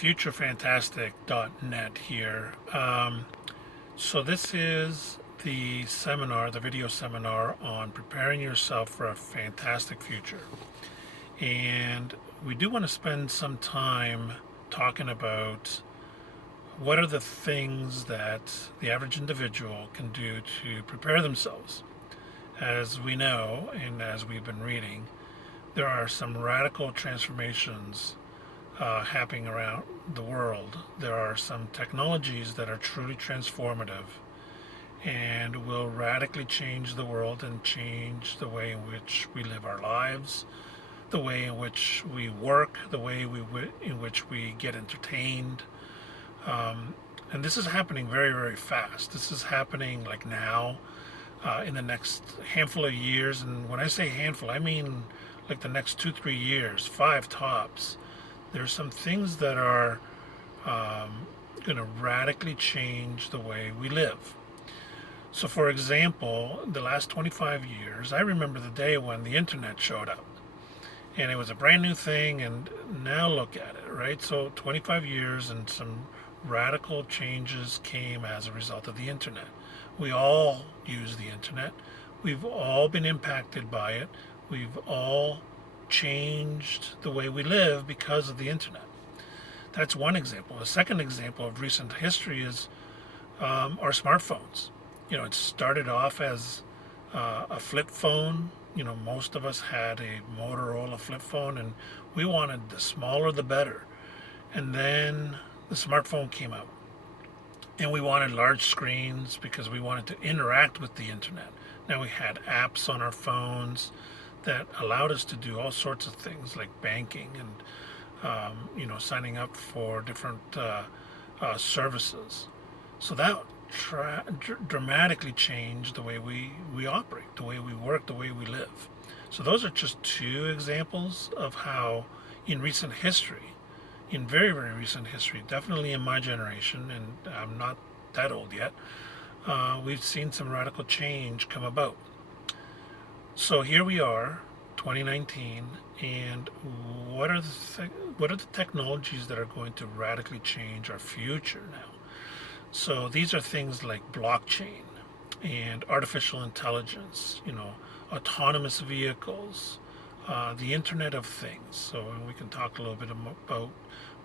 futurefantastic.net here. So this is the seminar, the video seminar on preparing yourself for a fantastic future. And we do want to spend some time talking about what are the things that the average individual can do to prepare themselves. As we know, and as we've been reading, there are some radical transformations happening around the world. There are some technologies that are truly transformative and will radically change the world and change the way in which we live our lives, the way in which we work, the way in which we get entertained. And this is happening very, very fast. This is happening like now, in the next handful of years. And when I say handful, I mean like the next 2-3 years, 5 tops. There's some things that are going to radically change the way we live. So, for example, the last 25 years, I remember the day when the internet showed up. And it was a brand new thing, and now look at it, right? So 25 years and some radical changes came as a result of the internet. We all use the internet. We've all been impacted by it. We've all changed the way we live because of the internet. That's one example. A second example of recent history is our smartphones. It started off as a flip phone. Most of us had a Motorola flip phone, and we wanted the smaller the better. And then the smartphone came out, and we wanted large screens because we wanted to interact with the internet. Now we had apps on our phones that allowed us to do all sorts of things like banking and signing up for different services. So that dramatically changed the way we operate, the way we work, the way we live. So those are just 2 examples of how in recent history, in very, very recent history, definitely in my generation, and I'm not that old yet, we've seen some radical change come about. So here we are, 2019, and what are the technologies that are going to radically change our future now? So these are things like blockchain and artificial intelligence, autonomous vehicles, the Internet of Things. So we can talk a little bit about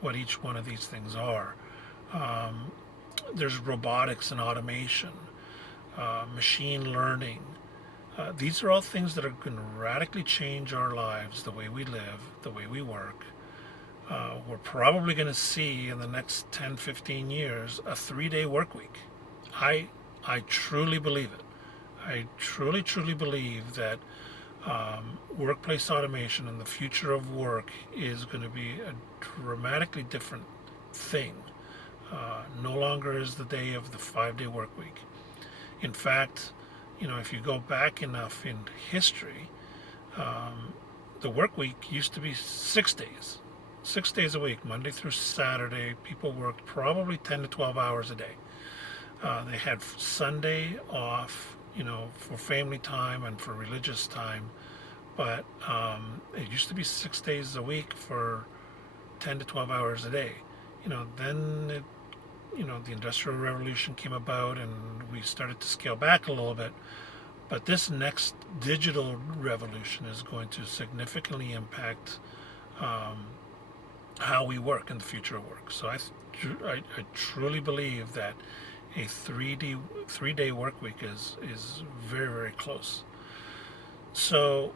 what each one of these things are. There's robotics and automation, machine learning. These are all things that are going to radically change our lives, the way we live, the way we work. We're probably going to see in the next 10, 15 years a 3-day work week. I truly believe it. I truly, truly believe that workplace automation and the future of work is going to be a dramatically different thing. No longer is the day of the 5-day work week. In fact, if you go back enough in history, the work week used to be 6 days. 6 days a week, Monday through Saturday. People worked probably 10 to 12 hours a day. They had Sunday off, for family time and for religious time. But it used to be 6 days a week for 10 to 12 hours a day. Then the Industrial Revolution came about, and we started to scale back a little bit. But this next digital revolution is going to significantly impact how we work in the future of work. So I truly believe that a 3-day work week is very, very close. So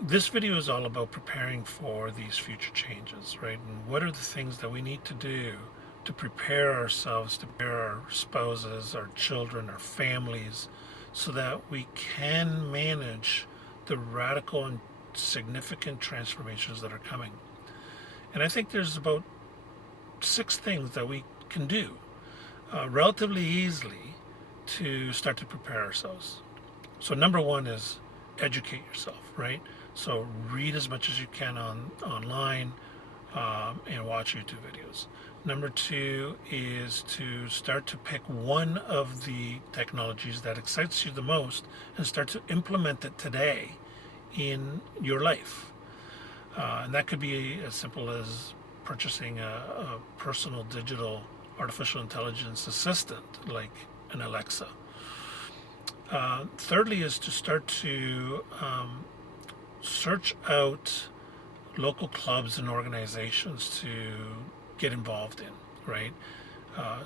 this video is all about preparing for these future changes, right? And what are the things that we need to do to prepare ourselves, to prepare our spouses, our children, our families, so that we can manage the radical and significant transformations that are coming. And I think there's about 6 things that we can do relatively easily to start to prepare ourselves. So number 1 is educate yourself, right? So read as much as you can online and watch YouTube videos. Number 2 is to start to pick one of the technologies that excites you the most and start to implement it today in your life. And that could be as simple as purchasing a personal digital artificial intelligence assistant like an Alexa. Thirdly is to start to search out local clubs and organizations to get involved in, right?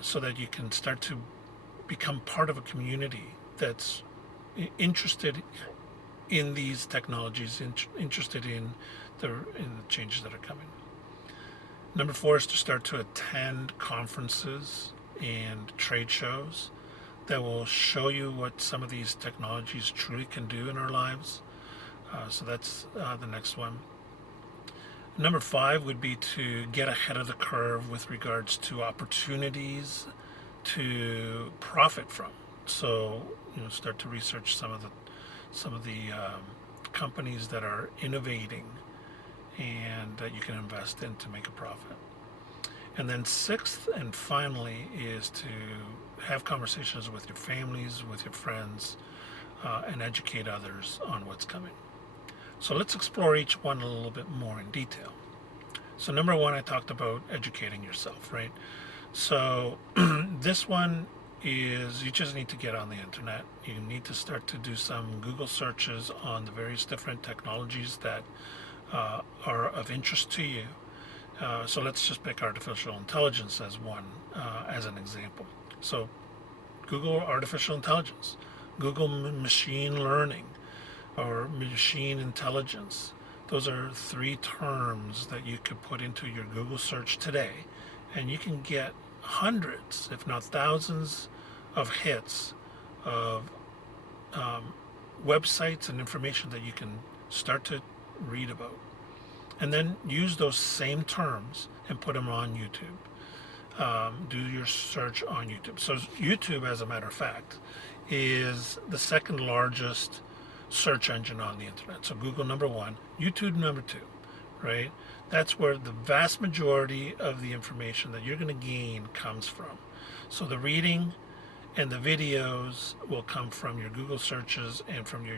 So that you can start to become part of a community that's interested in these technologies, interested in the changes that are coming. Number 4 is to start to attend conferences and trade shows that will show you what some of these technologies truly can do in our lives. So that's the next one. Number 5 would be to get ahead of the curve with regards to opportunities to profit from. So, start to research some of the companies that are innovating and that you can invest in to make a profit. And then 6th and finally is to have conversations with your families, with your friends, and educate others on what's coming. So let's explore each one a little bit more in detail. So number 1, I talked about educating yourself, right? So this one is you just need to get on the internet. You need to start to do some Google searches on the various different technologies that are of interest to you. So let's just pick artificial intelligence as one, as an example. So Google artificial intelligence, Google machine learning, or machine intelligence. Those are 3 terms that you could put into your Google search today, and you can get hundreds, if not thousands, of hits of websites and information that you can start to read about. And then use those same terms and put them on YouTube. Do your search on YouTube. So YouTube, as a matter of fact, is the second largest search engine on the internet. So Google number 1, YouTube number 2, right? That's where the vast majority of the information that you're going to gain comes from. So the reading and the videos will come from your Google searches and from your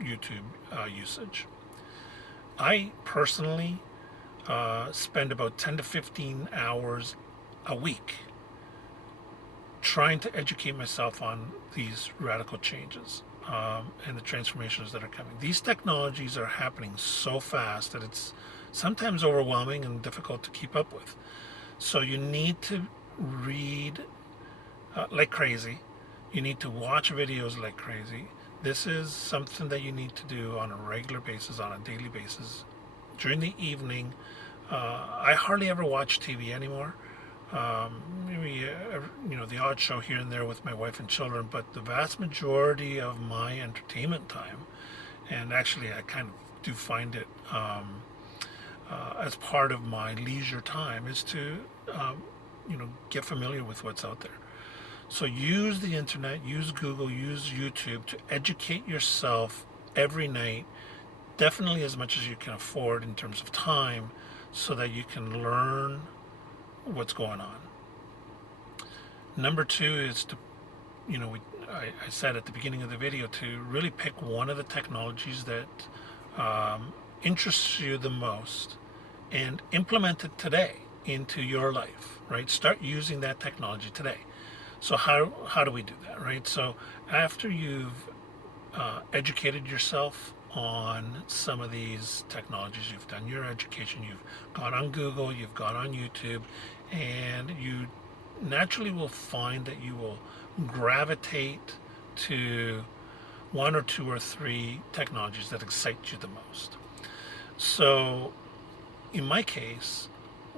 YouTube usage. I personally spend about 10 to 15 hours a week trying to educate myself on these radical changes and the transformations that are coming. These technologies are happening so fast that it's sometimes overwhelming and difficult to keep up with. So you need to read like crazy. You need to watch videos like crazy. This is something that you need to do on a regular basis, on a daily basis. During the evening, I hardly ever watch TV anymore. Maybe the odd show here and there with my wife and children, but the vast majority of my entertainment time, and actually I kind of do find it as part of my leisure time, is to get familiar with what's out there. So use the internet, use Google, use YouTube to educate yourself every night, definitely as much as you can afford in terms of time, so that you can learn what's going on. Number 2 is to, I said at the beginning of the video, to really pick one of the technologies that interests you the most and implement it today into your life, right? Start using that technology today. So how do we do that, right? So after you've educated yourself on some of these technologies, you've done your education, you've gone on Google, you've gone on YouTube, and you naturally will find that you will gravitate to 1 or 2 or 3 technologies that excite you the most. So in my case,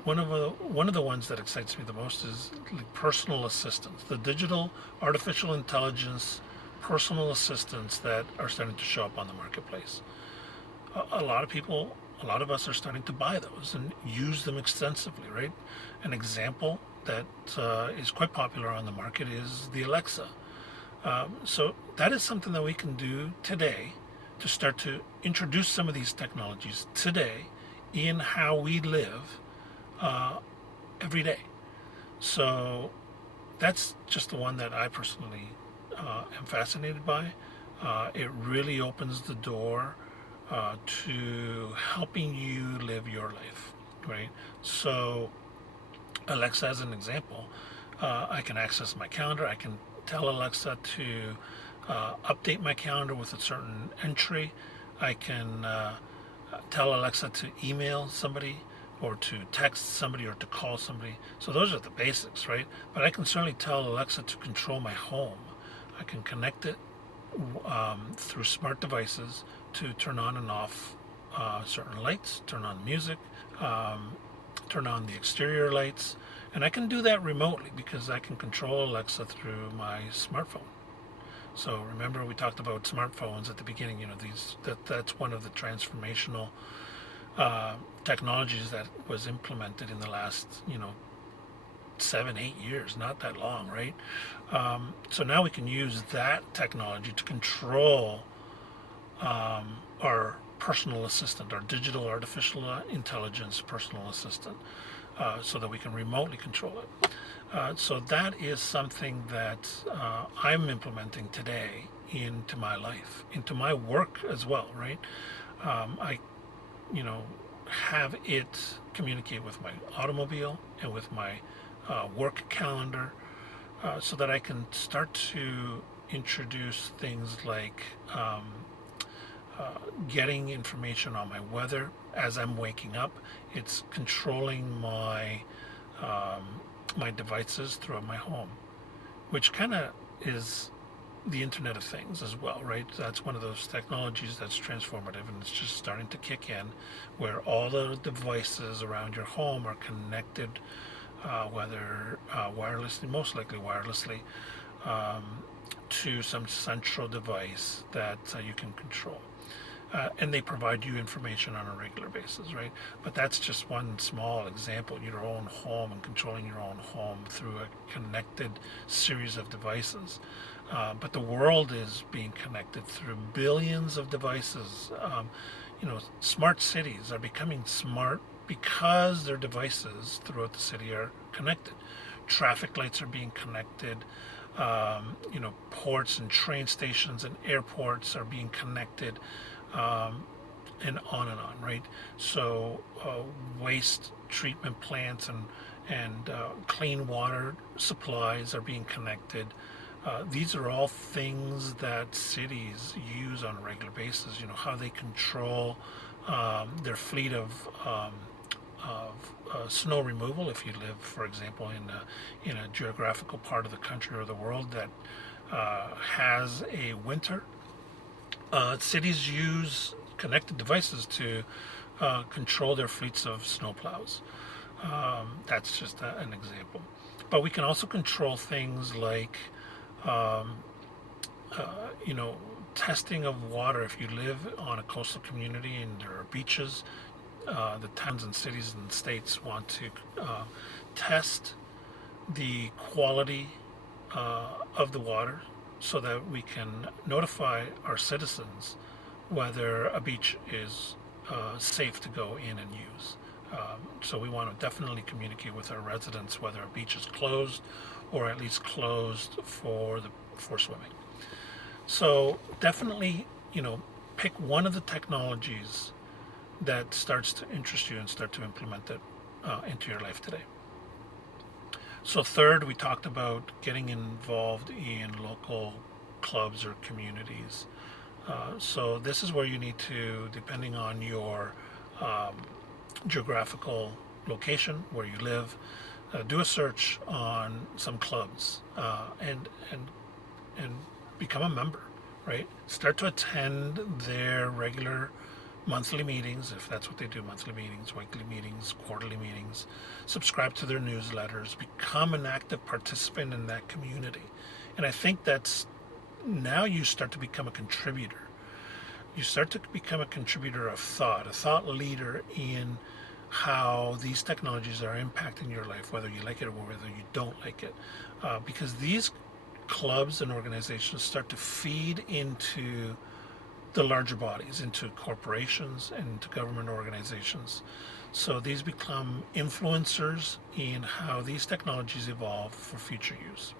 one of the ones that excites me the most is like personal assistants, the digital artificial intelligence personal assistants that are starting to show up on the marketplace. A lot of us are starting to buy those and use them extensively, right? An example that is quite popular on the market is the Alexa. So that is something that we can do today to start to introduce some of these technologies today in how we live every day. So that's just the one that I personally am fascinated by. It really opens the door to helping you live your life, right? So Alexa, as an example, I can access my calendar. I can tell Alexa to update my calendar with a certain entry. I can tell Alexa to email somebody or to text somebody or to call somebody. So those are the basics, right? But I can certainly tell Alexa to control my home. I can connect it through smart devices to turn on and off certain lights, turn on music, turn on the exterior lights, and I can do that remotely because I can control Alexa through my smartphone. So remember we talked about smartphones at the beginning. That's one of the transformational technologies that was implemented in the last 7-8 years, not that long, right? So now we can use that technology to control our personal assistant, our digital artificial intelligence personal assistant, so that we can remotely control it. So that is something that I'm implementing today into my life, into my work as well, right? I, have it communicate with my automobile and with my work calendar, so that I can start to introduce things like getting information on my weather as I'm waking up. It's controlling my my devices throughout my home, which kind of is the Internet of Things as well, right? That's one of those technologies that's transformative, and it's just starting to kick in, where all the devices around your home are connected, whether wirelessly, most likely wirelessly, to some central device that you can control. And they provide you information on a regular basis, right? But that's just one small example, your own home and controlling your own home through a connected series of devices. But the world is being connected through billions of devices. Smart cities are becoming smart because their devices throughout the city are connected. Traffic lights are being connected. Ports and train stations and airports are being connected. And on, right? So waste treatment plants and clean water supplies are being connected. These are all things that cities use on a regular basis. How they control their fleet of snow removal. If you live, for example, in a geographical part of the country or the world that has a winter, cities use connected devices to control their fleets of snowplows. That's just an example. But we can also control things like, testing of water. If you live on a coastal community and there are beaches, the towns and cities and states want to test the quality of the water so that we can notify our citizens whether a beach is safe to go in and use. So we want to definitely communicate with our residents whether a beach is closed or at least closed for swimming. So definitely, pick one of the technologies that starts to interest you and start to implement it into your life today. So third, we talked about getting involved in local clubs or communities. So this is where you need to, depending on your geographical location, where you live, do a search on some clubs and become a member, right? Start to attend their regular monthly meetings, if that's what they do, monthly meetings, weekly meetings, quarterly meetings. Subscribe to their newsletters, become an active participant in that community. And I think that's now you start to become a contributor. You start to become a contributor of thought, a thought leader in how these technologies are impacting your life, whether you like it or whether you don't like it. Because these clubs and organizations start to feed into the larger bodies, into corporations and into government organizations. So these become influencers in how these technologies evolve for future use.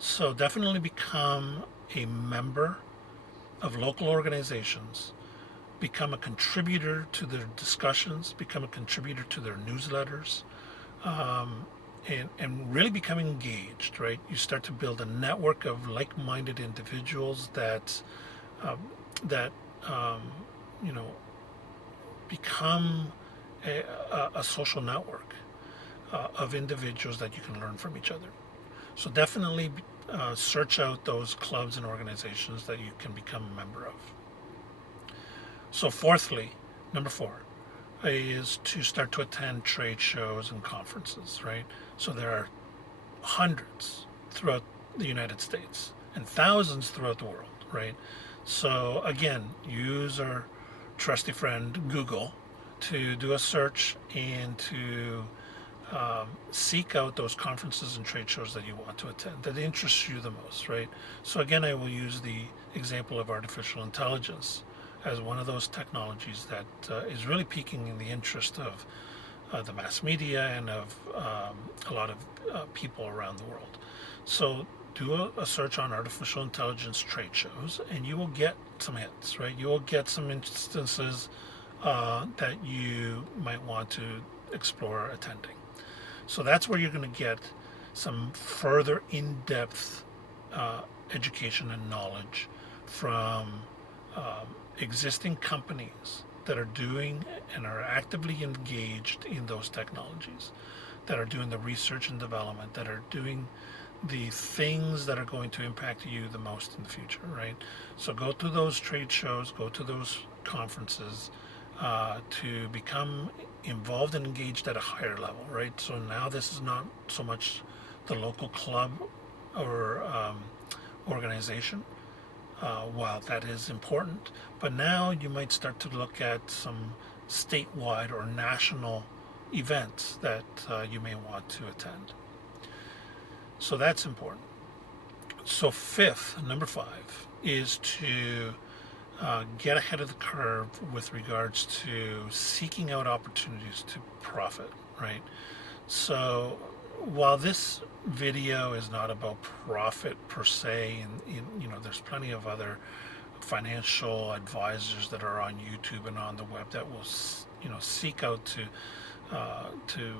So definitely become a member of local organizations. become a contributor to their discussions, become a contributor to their newsletters, and really becoming engaged, right? You start to build a network of like-minded individuals um, that you know, become a social network of individuals that you can learn from each other. So definitely search out those clubs and organizations that you can become a member of. So fourthly, number 4, is to start to attend trade shows and conferences, right? So there are hundreds throughout the United States and thousands throughout the world, right? So again, use our trusty friend Google to do a search and to seek out those conferences and trade shows that you want to attend, that interest you the most, right? So again, I will use the example of artificial intelligence as one of those technologies that is really piquing in the interest of the mass media and of a lot of people around the world. So do a search on artificial intelligence trade shows, and you will get some hits, right? You will get some instances that you might want to explore attending. So that's where you're going to get some further in-depth education and knowledge from existing companies that are doing and are actively engaged in those technologies, that are doing the research and development, that are doing the things that are going to impact you the most in the future, right? So go to those trade shows, go to those conferences to become involved and engaged at a higher level, right? So now this is not so much the local club or organization, while that is important, but now you might start to look at some statewide or national events that you may want to attend. So that's important. So fifth, number 5, is to get ahead of the curve with regards to seeking out opportunities to profit, right? So while this video is not about profit per se, and you know, there's plenty of other financial advisors that are on YouTube and on the web that will, you know, seek out to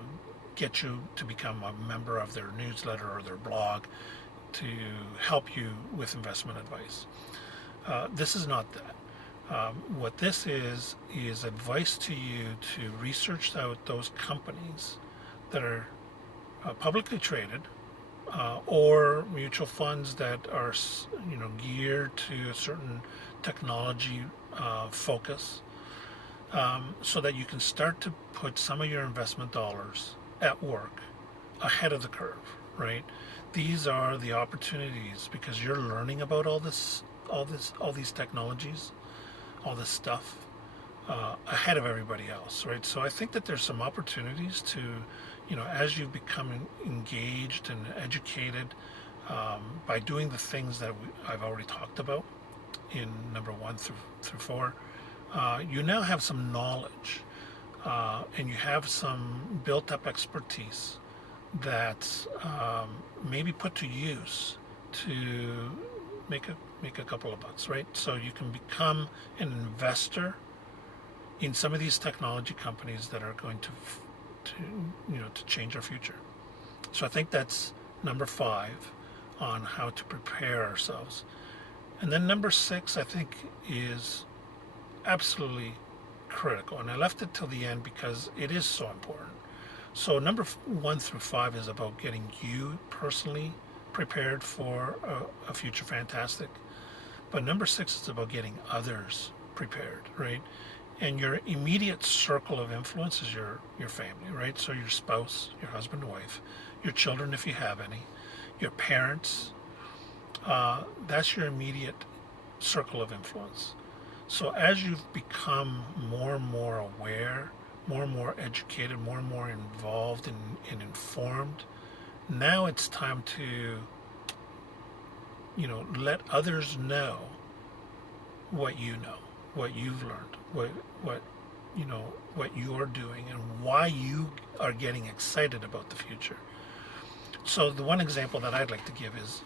get you to become a member of their newsletter or their blog to help you with investment advice. This is not that. What this is advice to you to research out those companies that are publicly traded or mutual funds that are, you know, geared to a certain technology focus, so that you can start to put some of your investment dollars at work ahead of the curve, right? These are the opportunities because you're learning about all these technologies, all this stuff ahead of everybody else, right? So I think that there's some opportunities to, you know, as you become engaged and educated by doing the things that I've already talked about in number 1 through 4, you now have some knowledge and you have some built-up expertise that may be put to use to make a couple of bucks, right? So you can become an investor in some of these technology companies that are going to change our future. So I think that's number 5 on how to prepare ourselves. And then number 6, I think, is absolutely critical. And I left it till the end because it is so important. So number 1 through 5 is about getting you personally prepared for a future fantastic. But number 6 is about getting others prepared, right? And your immediate circle of influence is your family, right? So your spouse, your husband, wife, your children if you have any, your parents, that's your immediate circle of influence. So as you've become more and more aware, more and more educated, more and more involved and informed, now it's time to, you know, let others know what you know, what you've learned, what you know, what you're doing and why you are getting excited about the future. So the one example that I'd like to give is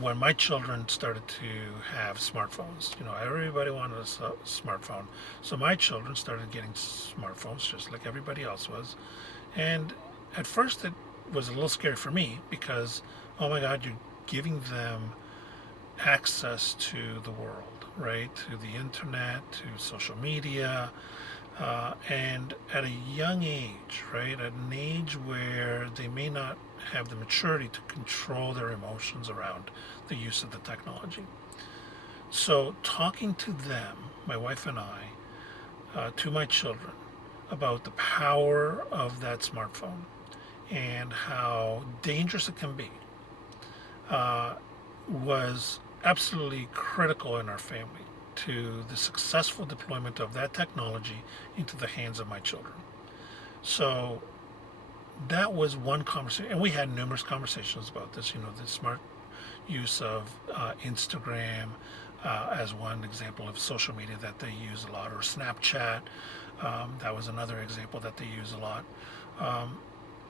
when my children started to have smartphones. Everybody wanted a smartphone. So my children started getting smartphones just like everybody else was. And at first it was a little scary for me because, oh my God, you're giving them access to the world, right? To the internet, to social media, and at a young age, right? At an age where they may not have the maturity to control their emotions around the use of the technology. So, talking to them, my wife and I, to my children, about the power of that smartphone and how dangerous it can be, was absolutely critical in our family to the successful deployment of that technology into the hands of my children. So that was one conversation, and we had numerous conversations about this. The smart use of Instagram as one example of social media that they use a lot, or Snapchat. That was another example that they use a lot.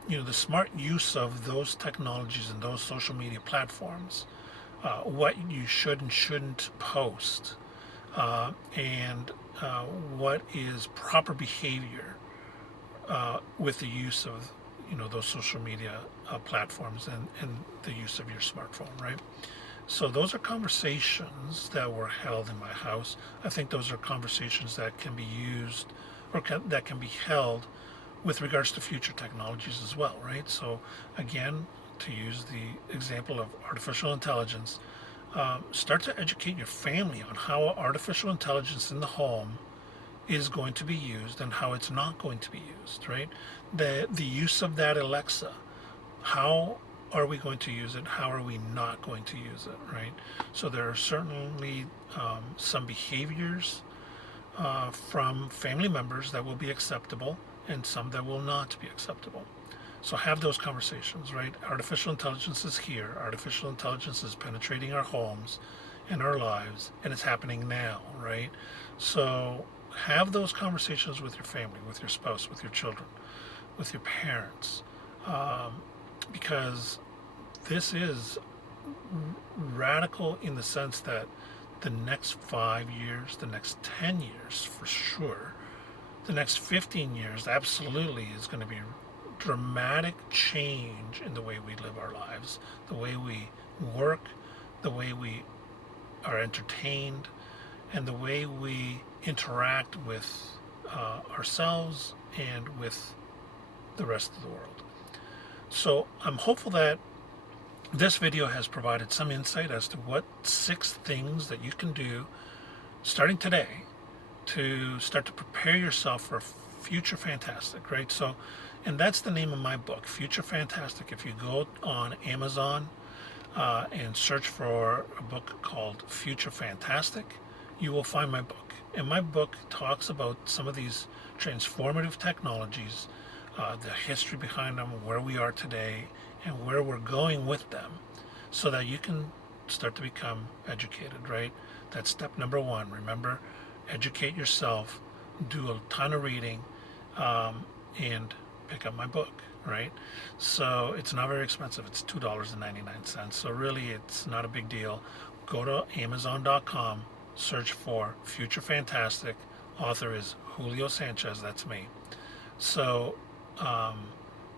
The smart use of those technologies and those social media platforms, what you should and shouldn't post, and what is proper behavior with the use of those social media platforms and the use of your smartphone, right? So those are conversations that were held in my house. I think those are conversations that can be used or that can be held with regards to future technologies as well, right? So again, to use the example of artificial intelligence, start to educate your family on how artificial intelligence in the home is going to be used and how it's not going to be used, right? The use of that Alexa, how are we going to use it? How are we not going to use it, right? So there are certainly some behaviors from family members that will be acceptable and some that will not be acceptable. So have those conversations, right? Artificial intelligence is here. Artificial intelligence is penetrating our homes and our lives, and it's happening now, right? So have those conversations with your family, with your spouse, with your children, with your parents, because this is radical in the sense that the next 5 years, the next 10 years for sure, the next 15 years absolutely is going to be dramatic change in the way we live our lives, the way we work, the way we are entertained, and the way we interact with ourselves and with the rest of the world. So I'm hopeful that this video has provided some insight as to what 6 things that you can do starting today to start to prepare yourself for Future Fantastic, right? So, and that's the name of my book, Future Fantastic. If you go on Amazon and search for a book called Future Fantastic, you will find my book. And my book talks about some of these transformative technologies, the history behind them, where we are today, and where we're going with them, so that you can start to become educated, right? That's step number 1. Remember, educate yourself, do a ton of reading, and pick up my book, right? So it's not very expensive. It's $2.99. So really, it's not a big deal. Go to Amazon.com, search for Future Fantastic. Author is Julio Sanchez. That's me. So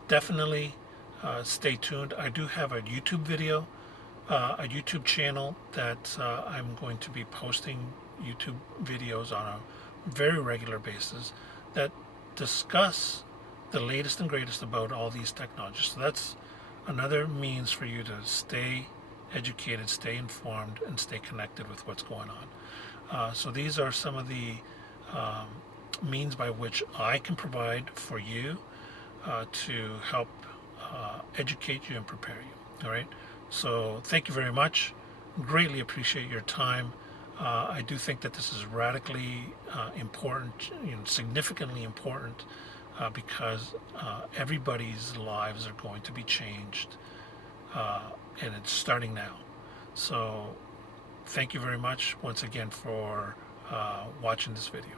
definitely stay tuned. I do have a YouTube video, a YouTube channel that I'm going to be posting YouTube videos on a very regular basis that discuss the latest and greatest about all these technologies. So that's another means for you to stay educated, stay informed, and stay connected with what's going on. So these are some of the means by which I can provide for you to help educate you and prepare you. All right. So thank you very much. Greatly appreciate your time. I do think that this is radically important, significantly important, because everybody's lives are going to be changed, and it's starting now. So thank you very much once again for watching this video.